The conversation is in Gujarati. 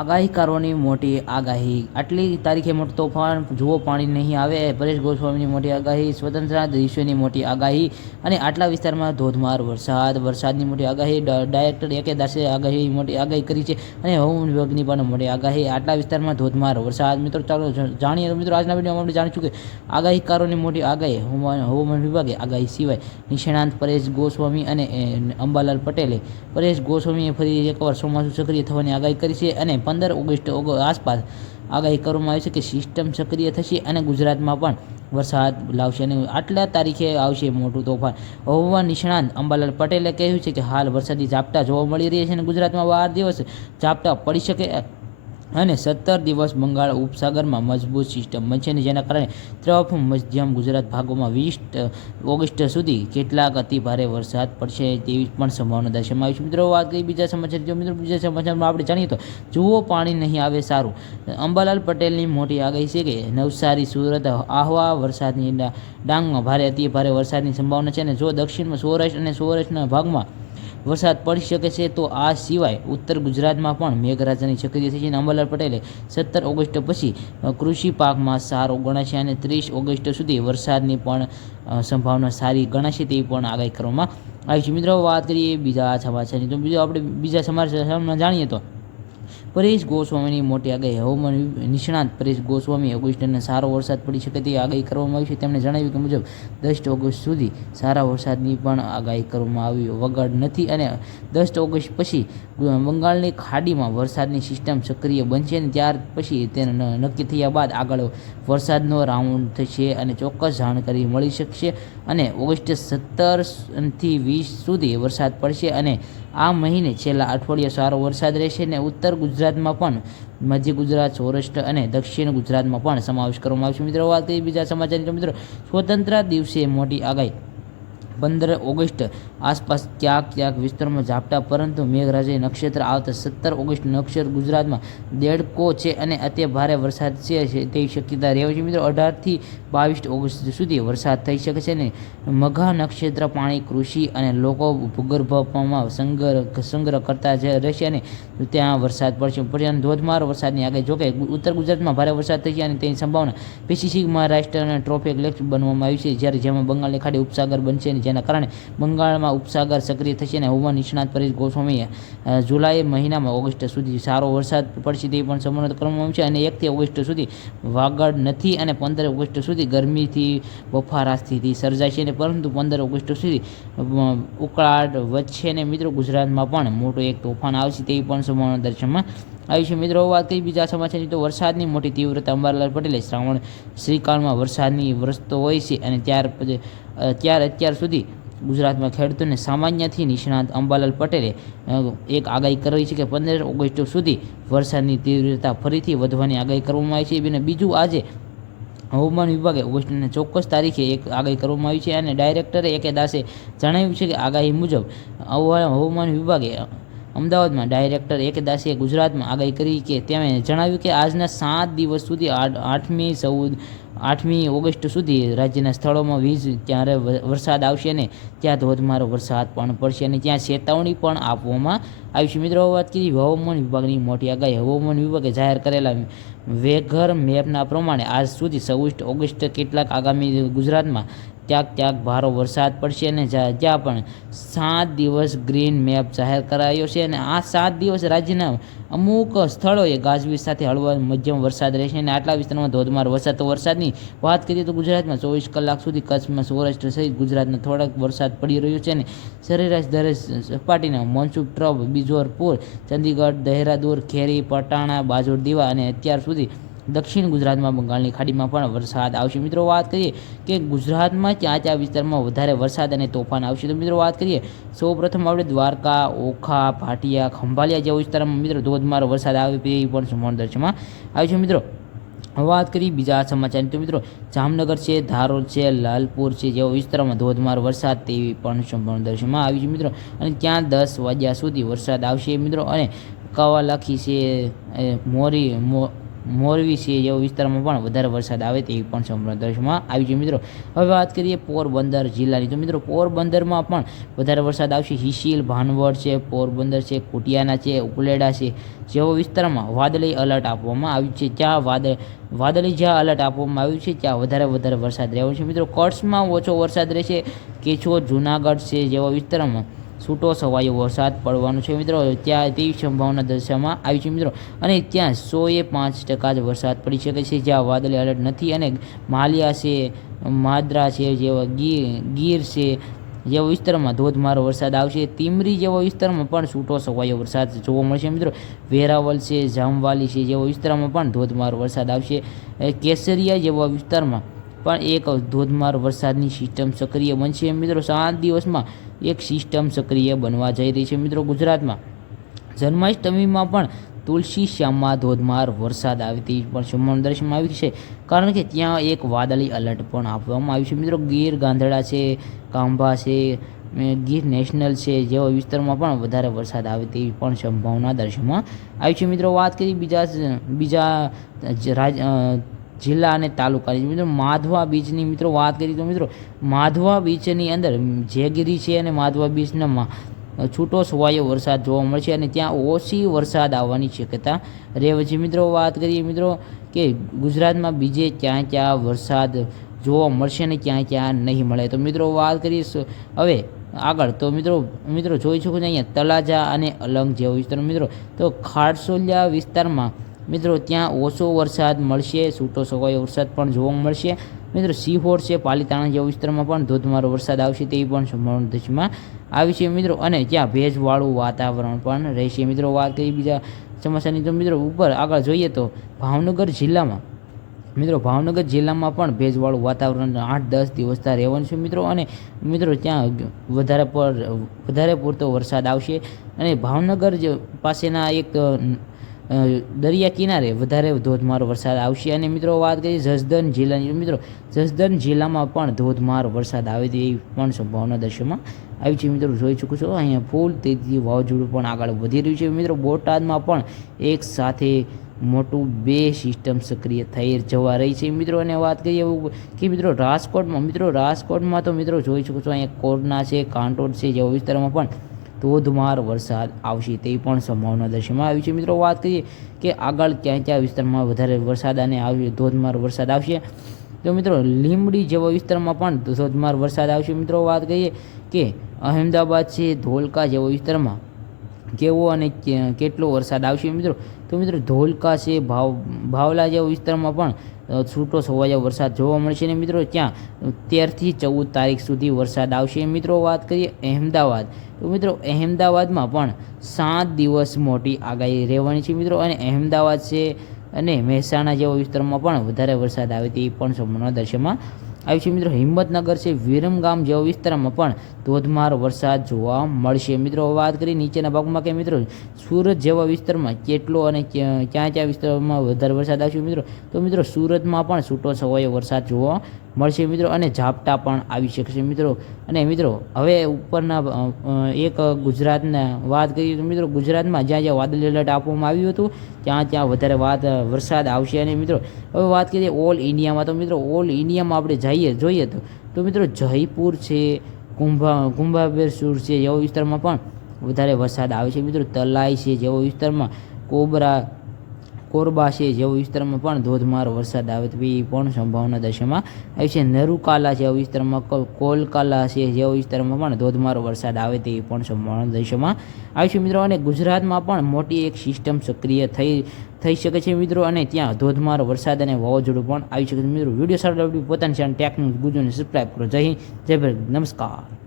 આગાહીકારોની મોટી આગાહી. આટલી તારીખે મોટો તોફાન, જુઓ પાણી નહીં આવે, પરેશ ગોસ્વામીની મોટી આગાહી, સ્વતંત્રતા દિવસોની મોટી આગાહી અને આટલા વિસ્તારમાં ધોધમાર વરસાદ. વરસાદની મોટી આગાહી ડાયરેક્ટર એકે દાસે આગાહી મોટી આગાહી કરી છે અને હવામાન વિભાગની પણ મોટી આગાહી. આટલા વિસ્તારમાં ધોધમાર વરસાદ. મિત્રો, ચાલો જાણીએ. તો મિત્રો, આજના વિડીયોમાં આપણે જાણીશું કે આગાહીકારોની મોટી આગાહી, હવામાન વિભાગે આગાહી સિવાય નિષ્ણાંત પરેશ ગોસ્વામી અને અંબાલાલ પટેલે. પરેશ ગોસ્વામીએ ફરી એકવાર ચોમાસું સક્રિય થવાની આગાહી કરી છે અને પંદર ઓગસ્ટ ઓગ- આસપાસ આગાહી કરવામાં આવી છે કે સિસ્ટમ સક્રિય થશે અને ગુજરાતમાં પણ વરસાદ લાવશે અને આટલા તારીખે આવશે મોટું તોફાન. હવામાન નિષ્ણાંત અંબાલાલ પટેલે કહ્યું છે કે હાલ વરસાદી ઝાપટા જોવા મળી રહ્યા છે અને ગુજરાતમાં બાર દિવસ ઝાપટા પડી શકે અને સત્તર દિવસ બંગાળ ઉપસાગરમાં મજબૂત સિસ્ટમ બનશે અને જેના કારણે ત્રફ મધ્યમ ગુજરાત ભાગોમાં વીસ ઓગસ્ટ સુધી કેટલાક અતિ ભારે વરસાદ પડશે તેવી પણ સંભાવના દર્શાવવામાં આવી છે. મિત્રો, વાત કરી બીજા સમાચાર. જો મિત્રો, બીજા સમાચારમાં આપણે જાણીએ તો જુઓ પાણી નહીં આવે સારું. અંબાલાલ પટેલની મોટી આગાહી છે કે નવસારી, સુરત, આહવા વરસાદની ડાંગમાં ભારે અતિ ભારે વરસાદની સંભાવના છે અને જો દક્ષિણમાં સૌરાષ્ટ્ર અને સૌરાષ્ટ્રના ભાગમાં વરસાદ પડી શકે છે તો આ સિવાય ઉત્તર ગુજરાતમાં પણ મેઘરાજાની શક્યતા છે અને અંબાલાલ પટેલે સત્તર ઓગસ્ટ પછી કૃષિ પાકમાં સારો ગણાશે અને ત્રીસ ઓગસ્ટ સુધી વરસાદની પણ સંભાવના સારી ગણાશે તેવી પણ આગાહી કરવામાં આવી છે. મિત્રો, વાત કરીએ બીજા સમાચારની. તો બીજો આપણે બીજા સમાચારમાં જાણીએ તો પરેશ ગોસ્વામીની મોટી આગાહી. હવામાન નિષ્ણાત પરેશ ગોસ્વામી ઓગસ્ટને સારો વરસાદ પડી શકે તેવી આગાહી કરવામાં આવી છે. તેમણે જણાવ્યું કે મુજબ, દસ ઓગસ્ટ સુધી સારા વરસાદની પણ આગાહી કરવામાં આવી વગાડ નથી અને દસ ઓગસ્ટ પછી બંગાળની ખાડીમાં વરસાદની સિસ્ટમ સક્રિય બનશે અને ત્યાર પછી તેને નક્કી થયા બાદ આગળ વરસાદનો રાઉન્ડ થશે અને ચોક્કસ જાણકારી મળી શકશે અને ઓગસ્ટ સત્તરથી વીસ સુધી વરસાદ પડશે અને આ મહિને છેલ્લા અઠવાડિયે સારો વરસાદ રહેશે અને ઉત્તર ગુજરાતમાં પણ મધ્ય ગુજરાત, સૌરાષ્ટ્ર અને દક્ષિણ ગુજરાતમાં પણ સમાવેશ કરવામાં આવશે. મિત્રો, વાત કરીએ બીજા સમાચારની મિત્રો સ્વતંત્ર દિવસે મોટી આગાહી. પંદર ઓગસ્ટ આસપાસ ક્યાંક ક્યાંક વિસ્તારમાં ઝાપટા, પરંતુ મેઘરાજાએ નક્ષત્ર આવતા સત્તર ઓગસ્ટ નક્ષત્ર ગુજરાતમાં દેડકો છે અને અતિ ભારે વરસાદ છે તેવી શક્યતા રહેવી છે. મિત્રો, અઢારથી બાવીસ ઓગસ્ટ સુધી વરસાદ થઈ શકે છે અને મઘા નક્ષત્ર પાણી કૃષિ અને લોકો ભૂગર્ભમાં સંગ્રહ સંગ્રહ કરતા જે રહેશે અને ત્યાં વરસાદ પડશે. પછી ધોધમાર વરસાદની આગળ જોકે ઉત્તર ગુજરાતમાં ભારે વરસાદ થશે અને તેની સંભાવના પીસીસી મહારાષ્ટ્ર અને ટ્રોપિક લેક્સ બનવામાં આવી છે, જ્યારે જેમાં બંગાળની ખાડી ઉપસાગર બનશે અને જેના કારણે બંગાળમાં ઉપસાગર સક્રિય થશે અને હવામાન નિષ્ણાત પરેશ ગોસ્વામીએ જુલાઈ મહિનામાં ઓગસ્ટ સુધી સારો વરસાદ પડશે તેવી પણ સંભાવના કરવામાં છે અને એકથી ઓગસ્ટ સુધી વાગડ નથી અને પંદર ઓગસ્ટ સુધી ગરમીથી બફારા સ્થિતિ સર્જાશે અને પરંતુ પંદર ઓગસ્ટ સુધી ઉકળાટ વધશે અને મિત્રો ગુજરાતમાં પણ મોટું એક તોફાન આવશે તેવી પણ સંભાવના દર્શનમાં આવી છે. મિત્રો, વાત કરી બીજા સમાચારની તો વરસાદની મોટી તીવ્રતા અંબાલાલ પટેલે શ્રાવણ શ્રીકાળમાં વરસાદની વરસતો હોય છે અને ત્યાર પછી ત્યાર અત્યાર સુધી ગુજરાતમાં ખેડૂતોને સામાન્યથી નિષ્ણાત અંબાલાલ પટેલે એક આગાહી કરી છે કે પંદર ઓગસ્ટ સુધી વરસાદની તીવ્રતા ફરીથી વધવાની આગાહી કરવામાં આવી છે. અને બીજું આજે હવામાન વિભાગે ઓગસ્ટની ચોક્કસ તારીખે એક આગાહી કરવામાં આવી છે અને ડાયરેક્ટરે એકે દાસે જણાવ્યું છે કે આગાહી મુજબ હવામાન વિભાગે અમદાવાદમાં ડાયરેક્ટર એ કે દાસીએ ગુજરાતમાં આગાહી કરી કે તેમણે જણાવ્યું કે આજના સાત દિવસ સુધી આઠ આઠમી ચૌદ, આઠમી ઓગસ્ટ સુધી રાજ્યના સ્થળોમાં વીજ ત્યારે વરસાદ આવશે અને ત્યાં ધોધમાર વરસાદ પણ પડશે અને ત્યાં ચેતવણી પણ આપવામાં આવી છે. મિત્રો, વાત કરી હવામાન વિભાગની મોટી આગાહી. હવામાન વિભાગે જાહેર કરેલા વેઘર મેપના પ્રમાણે આજ સુધી ચૌવીસ ઓગસ્ટ કેટલાક આગામી ગુજરાતમાં ક્યાંક ક્યાંક ભારો વરસાદ પડશે અને જ્યાં પણ સાત દિવસ ગ્રીન મેપ જાહેર કરાયો છે અને આ સાત દિવસ રાજ્યના અમુક સ્થળોએ ગાજવીજ સાથે હળવા મધ્યમ વરસાદ રહેશે અને આટલા વિસ્તારમાં ધોધમાર વરસાદ. તો વરસાદની વાત કરીએ તો ગુજરાતમાં ચોવીસ કલાક સુધી કચ્છમાં સૌરાષ્ટ્ર સહિત ગુજરાતમાં થોડાક વરસાદ પડી રહ્યો છે અને સરેરાશ દરે સપાટીના મોનસૂન ટ્રફ બીજોરપુર ચંદીગઢ, દહેરાદૂન, ખેરી, પટાણા, બાજોર, દીવા અને અત્યાર સુધી દક્ષિણ ગુજરાતમાં બંગાળની ખાડીમાં પણ વરસાદ આવશે. મિત્રો, વાત કરીએ કે ગુજરાતમાં ક્યાં ક્યાં વિસ્તારમાં વધારે વરસાદ અને તોફાન આવશે, તો મિત્રો, વાત કરીએ. સૌ પ્રથમ આપણે દ્વારકા, ઓખા, ભાટિયા ખંભાલિયા જેવા વિસ્તારમાં મિત્રો ધોધમાર વરસાદ આવે તેવી પણ સંભાવના દર્શમાં આવી છે. મિત્રો, વાત કરી બીજા સમાચારની, તો મિત્રો, જામનગર છે ધારોડ છે, લાલપુર છે જેવા વિસ્તારોમાં ધોધમાર વરસાદ તેવી પણ સંભાવના દર્શનમાં આવી છે. મિત્રો, અને ત્યાં દસ વાગ્યા સુધી વરસાદ આવશે? મિત્રો, અને કવાલાખી છે મોરી મોરબી છે જેવા વિસ્તારમાં પણ વધારે વરસાદ આવે તેવી પણ સંપૂર્ણ દર્શમાં આવી છે. મિત્રો, હવે વાત કરીએ પોરબંદર જિલ્લાની. તો મિત્રો, પોરબંદરમાં પણ વધારે વરસાદ આવશે. હિસીલ, ભાનવડ છે, પોરબંદર છે, કુટિયાના છે ઉકલેડા છે, જેવા વિસ્તારમાં વાદળી અલર્ટ આપવામાં આવ્યું છે. જ્યાં વાદળ વાદળી જ્યાં અલર્ટ આપવામાં આવ્યું છે, ત્યાં વધારે વધારે વરસાદ રહેવાનો છે. મિત્રો, કચ્છમાં ઓછો વરસાદ રહેશે. કેછો જુનાગઢ છે જેવા વિસ્તારમાં છૂટો છવાયો વરસાદ પડવાનો છે મિત્રો. ત્યાં તેવી સંભાવના દર્શાવવામાં આવી છે મિત્રો. અને ત્યાં સોએ પાંચ ટકા જ વરસાદ પડી શકે છે. જ્યાં વાદળી એલર્ટ નથી અને માલિયા છે, માદ્રા છે જેવા ગીર છે જેવા વિસ્તારમાં ધોધમાર વરસાદ આવશે. તીમરી જેવા વિસ્તારમાં પણ છૂટો છવાયો વરસાદ જોવા મળશે મિત્રો. વેરાવલ છે, જામવાલી છે જેવા વિસ્તારમાં પણ ધોધમાર વરસાદ આવશે. કેસરિયા જેવા વિસ્તારમાં પણ એક ધોધમાર વરસાદની સિસ્ટમ સક્રિય બનશે મિત્રો. સાત દિવસમાં એક સિસ્ટમ સક્રિય બનવા જઈ રહી છે મિત્રો ગુજરાતમાં. જન્માષ્ટમીમાં પણ તુલસી શ્યામમાં ધોધમાર વરસાદ આવે તેવી પણ સંભાવના દર્શનમાં આવી છે. કારણ કે ત્યાં એક વાદળી અલર્ટ પણ આપવામાં આવ્યું છે મિત્રો. ગીર ગાંધડા છે, કાંભા છે ગીર નેશનલ છે, જેવા વિસ્તારમાં પણ વધારે વરસાદ આવે તેવી પણ સંભાવના દર્શનમાં આવી છે મિત્રો. વાત કરી બીજા બીજા રાજ જિલ્લા અને તાલુકાની મિત્રો, માધવા બીચની મિત્રો વાત કરી તો મિત્રો, માધવા બીચની અંદર જેગીરી છે અને માધવા બીચના છૂટો છવાયો વરસાદ જોવા મળશે અને ત્યાં ઓછી વરસાદ આવવાની શક્યતા રહે છે. મિત્રો, વાત કરીએ મિત્રો કે ગુજરાતમાં બીજે ક્યાં ક્યાં વરસાદ જોવા મળશે અને ક્યાં ક્યાં નહીં મળે. તો મિત્રો, વાત કરીએ હવે આગળ. તો મિત્રો મિત્રો જોઈ શકો છો અહીંયા તળાજા અને અલંગ જેવો વિસ્તાર. મિત્રો, તો ખારસોલિયા વિસ્તારમાં મિત્રો, ત્યાં ઓછો વરસાદ મળશે, છૂટો છવાયો વરસાદ પણ જોવા મળશે. મિત્રો, સિહોર છે, પાલીતાણા જેવા વિસ્તારમાં પણ ધોધમારો વરસાદ આવશે તેવી પણ સંભાવના દશમાં આવી છે. મિત્રો, અને ત્યાં ભેજવાળું વાતાવરણ પણ રહેશે. મિત્રો, વાત કરી બીજા સમાચારની તો મિત્રો, ઉપર આગળ જોઈએ તો ભાવનગર જિલ્લામાં, મિત્રો, ભાવનગર જિલ્લામાં પણ ભેજવાળું વાતાવરણ આઠ દસ દિવસ ત્યાં રહેવાનું છે. મિત્રો, અને મિત્રો, ત્યાં વધારે પર, વધારે પૂરતો વરસાદ આવશે. અને ભાવનગર જે પાસેના એક દરિયા કિનારે વધારે ધોધમાર વરસાદ આવશે. અને મિત્રો વાત કરીએ જસદન જિલ્લાની મિત્રો જસદન જિલ્લામાં પણ ધોધમાર વરસાદ આવે તેવી પણ સંભાવના દર્શ્યમાં આવી છે. મિત્રો જોઈ ચૂકું છો, અહીંયા ફૂલ તેથી વાવાઝોડું પણ આગળ વધી રહ્યું છે. મિત્રો બોટાદમાં પણ એક સાથે મોટું બે સિસ્ટમ સક્રિય થઈ જવા રહી છે. મિત્રો અને વાત કરીએ એવું કે મિત્રો રાજકોટમાં મિત્રો રાજકોટમાં તો મિત્રો જોઈ શકો છો, અહીંયા કોરના છે કાંટોડ છે, જેવા વિસ્તારમાં પણ ધોધમાર વરસાદ આવશે તેવી પણ સંભાવના દર્શાવવામાં આવી છે. મિત્રો, વાત કરીએ કે આગળ ક્યાં ક્યાં વિસ્તારમાં વધારે વરસાદ અને આવી ધોધમાર વરસાદ આવશે? તો મિત્રો, લીંબડી જેવા વિસ્તારમાં પણ ધોધમાર વરસાદ આવશે. મિત્રો, વાત કરીએ કે અહેમદાબાદ છે, ધોલકા જેવા વિસ્તારમાં કેવો અને કેટલો વરસાદ આવશે? મિત્રો, તો મિત્રો, ધોલકા છે, ભાવ, ભાવલા જેવા વિસ્તારમાં પણ છૂટો છવાયો વરસાદ જોવા મળશે ને મિત્રો. ત્યાં તેરથી ચૌદ તારીખ સુધી વરસાદ આવશે. મિત્રો, વાત કરીએ અહેમદાબાદ તો મિત્રો અહેમદાબાદમાં પણ સાત દિવસ મોટી આગાહી રહેવાની છે મિત્રો. અને અહેમદાબાદ છે અને મહેસાણા જેવા વિસ્તારમાં પણ વધારે વરસાદ આવે તેવી પણ સંભાવના દર્શમાં આવી છે મિત્રો હિંમતનગર છે વિરમગામ જેવા વિસ્તારમાં પણ ધોધમાર વરસાદ જોવા મળશે. મિત્રો વાત કરી નીચેના ભાગમાં કે મિત્રો સુરત જેવા વિસ્તારમાં કેટલો અને ક્યાં ક્યાં વિસ્તારમાં વધારે વરસાદ આવશે મિત્રો? તો મિત્રો સુરતમાં પણ છૂટો છવાયો વરસાદ જોવા મળશે મિત્રો અને ઝાપટા પણ આવી શકશે મિત્રો. અને મિત્રો, હવે ઉપરના એક ગુજરાતના વાત કરીએ તો મિત્રો ગુજરાતમાં જ્યાં જ્યાં વાદળી એલર્ટ આપવામાં આવ્યું હતું, ત્યાં ત્યાં વધારે વાત વરસાદ આવશે. અને મિત્રો, હવે વાત કરીએ ઓલ ઇન્ડિયામાં, તો મિત્રો ઓલ ઇન્ડિયામાં આપણે જઈએ, જોઈએ તો તો મિત્રો જયપુર છે, કુંભા કુંભાબેરસુર છે એવા વિસ્તારમાં પણ વધારે વરસાદ આવે છે. મિત્રો તલાઈ છે, જેવા વિસ્તારમાં કોબરા કોરબા છે જેવા વિસ્તારમાં પણ ધોધમાર વરસાદ આવે તેવી પણ સંભાવના દશામાં આવી છે. નરુકાલા જેવા વિસ્તારમાં કોલકાલા છે જેવા વિસ્તારમાં પણ ધોધમાર વરસાદ આવે તેવી પણ સંભાવના દર્શમાં આવી છે. મિત્રો, અને ગુજરાતમાં પણ મોટી એક સિસ્ટમ સક્રિય થઈ થઈ શકે છે મિત્રો, અને ત્યાં ધોધમાર વરસાદ અને વાવાઝોડું પણ આવી શકે છે. મિત્રો, વીડિયો સારો પોતાની ચેનલ ટેકનિક ગુજોને સબસ્ક્રાઈબ કરો. જય હિન્દ, જય ભારત, નમસ્કાર.